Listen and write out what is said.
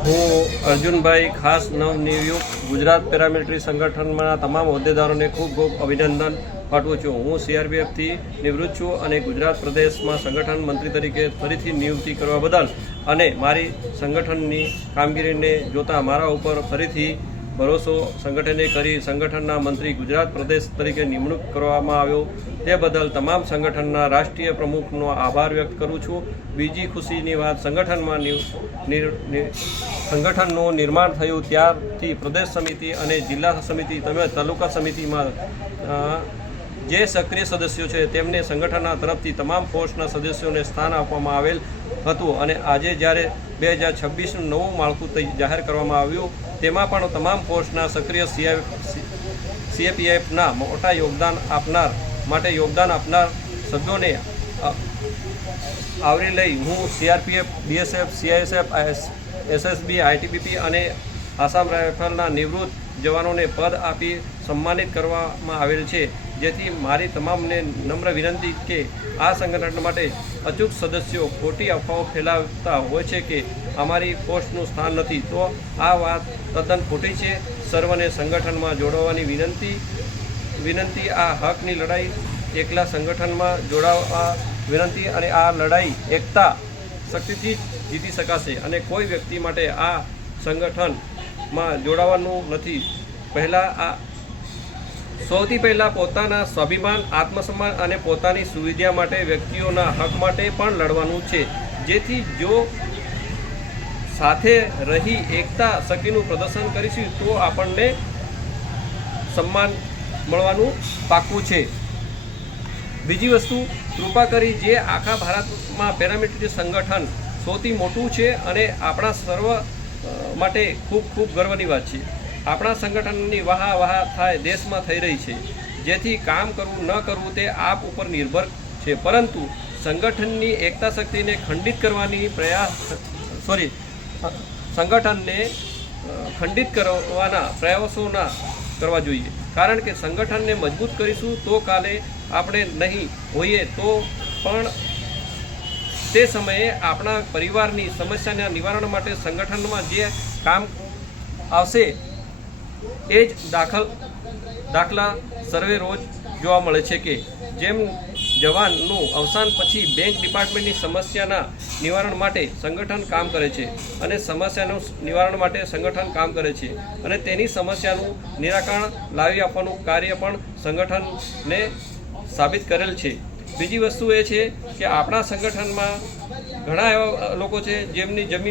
હું અર્જુનભાઈ ખાસ નવનિયુક્ત ગુજરાત પેરામિલિટરી સંગઠનના તમામ હોદ્દેદારોને ખૂબ ખૂબ અભિનંદન પાઠવું છું। હું સીઆરપીએફથી નિવૃત્ત છું અને ગુજરાત પ્રદેશમાં સંગઠન મંત્રી તરીકે ફરીથી નિયુક્તિ કરવા બદલ અને મારી સંગઠનની કામગીરીને જોતા મારા ઉપર ફરીથી ભરોસો સંગઠને કરી સંગઠનના મંત્રી ગુજરાત પ્રદેશ તરીકે નિમણૂક કરવામાં આવ્યો તે બદલ તમામ સંગઠનના રાષ્ટ્રીય પ્રમુખનો આભાર વ્યક્ત કરું છું। બીજી ખુશીની વાત, સંગઠનનું નિર્માણ થયું ત્યારથી પ્રદેશ સમિતિ અને જિલ્લા સમિતિ તેમજ તાલુકા સમિતિમાં જે સક્રિય સદસ્યો છે તેમને સંગઠનના તરફથી તમામ ફોર્સના સદસ્યોને સ્થાન આપવામાં આવેલ હતું અને આજે જ્યારે 2026નું નવું માળખું જાહેર કરવામાં આવ્યું તેમાં પણ તમામ ફોર્સના સક્રિય સીએપીએફના મોટા યોગદાન આપનાર સભ્યોને આવરી લઈ હું CRPF, BSF, CISF, SSB, ITBP અને આસામ રાઇફલના નિવૃત્ત જવાનોને પદ આપી સન્માનિત કરવામાં આવેલ છે। જેથી મારી તમામને નમ્ર વિનંતી કે આ સંગઠન માટે અચૂક સદસ્યો ખોટી અફવાઓ ફેલાવતા હોય છે કે અમારી પોસ્ટનું સ્થાન નથી, તો આ વાત તદ્દન ખોટી છે। સર્વને સંગઠનમાં જોડાવાની વિનંતી। આ હકની લડાઈ એકલા સંગઠનમાં જોડાવા વિનંતી અને આ લડાઈ એકતા શક્તિથી જ જીતી શકાશે અને કોઈ વ્યક્તિ માટે આ સંગઠનમાં જોડાવાનું નથી। સૌથી પહેલાં પોતાના સ્વાભિમાન, આત્મસન્માન અને પોતાની સુવિધા માટે વ્યક્તિઓના હક માટે પણ લડવાનું છે। જેથી જો સાથે રહી એકતા શક્તિનું પ્રદર્શન કરીશું તો આપણને સન્માન મળવાનું પાક્કું છે। બીજી વસ્તુ, કૃપા કરી જે આખા ભારતમાં પેરામિલિટરી સંગઠન સૌથી મોટું છે અને આપણા સર્વ માટે ખૂબ ખૂબ ગર્વની વાત છે। આપણા સંગઠનની વાહ થાય દેશમાં થઈ રહી છે, જેથી કામ કરવું ન કરવું તે આપ ઉપર નિર્ભર છે, પરંતુ સંગઠનની એકતા શક્તિને ખંડિત કરવાની સંગઠનને ખંડિત કરવાના પ્રયાસો ના કરવા જોઈએ, કારણ કે સંગઠનને મજબૂત કરીશું તો કાલે આપણે નહીં હોઈએ તો પણ તે સમયે આપણા પરિવારની સમસ્યાના નિવારણ માટે સંગઠનમાં જે કામ આવશે એ જ દાખલા સર્વે રોજ જોવા મળે છે કે જેમ જવાનનું અવસાન પછી બેંક ડિપાર્ટમેન્ટની સમસ્યાના નિવારણ માટે સંગઠન કામ કરે છે અને સમસ્યાનું નિવારણ માટે સંગઠન કામ કરે છે અને તેની સમસ્યાનું નિરાકરણ લાવી આપવાનું કાર્ય પણ સંગઠનને સાબિત કરેલ છે। બીજી વસ્તુ એ છે કે આપણા સંગઠનમાં ઘણા એવા લોકો છે જેમની જમીન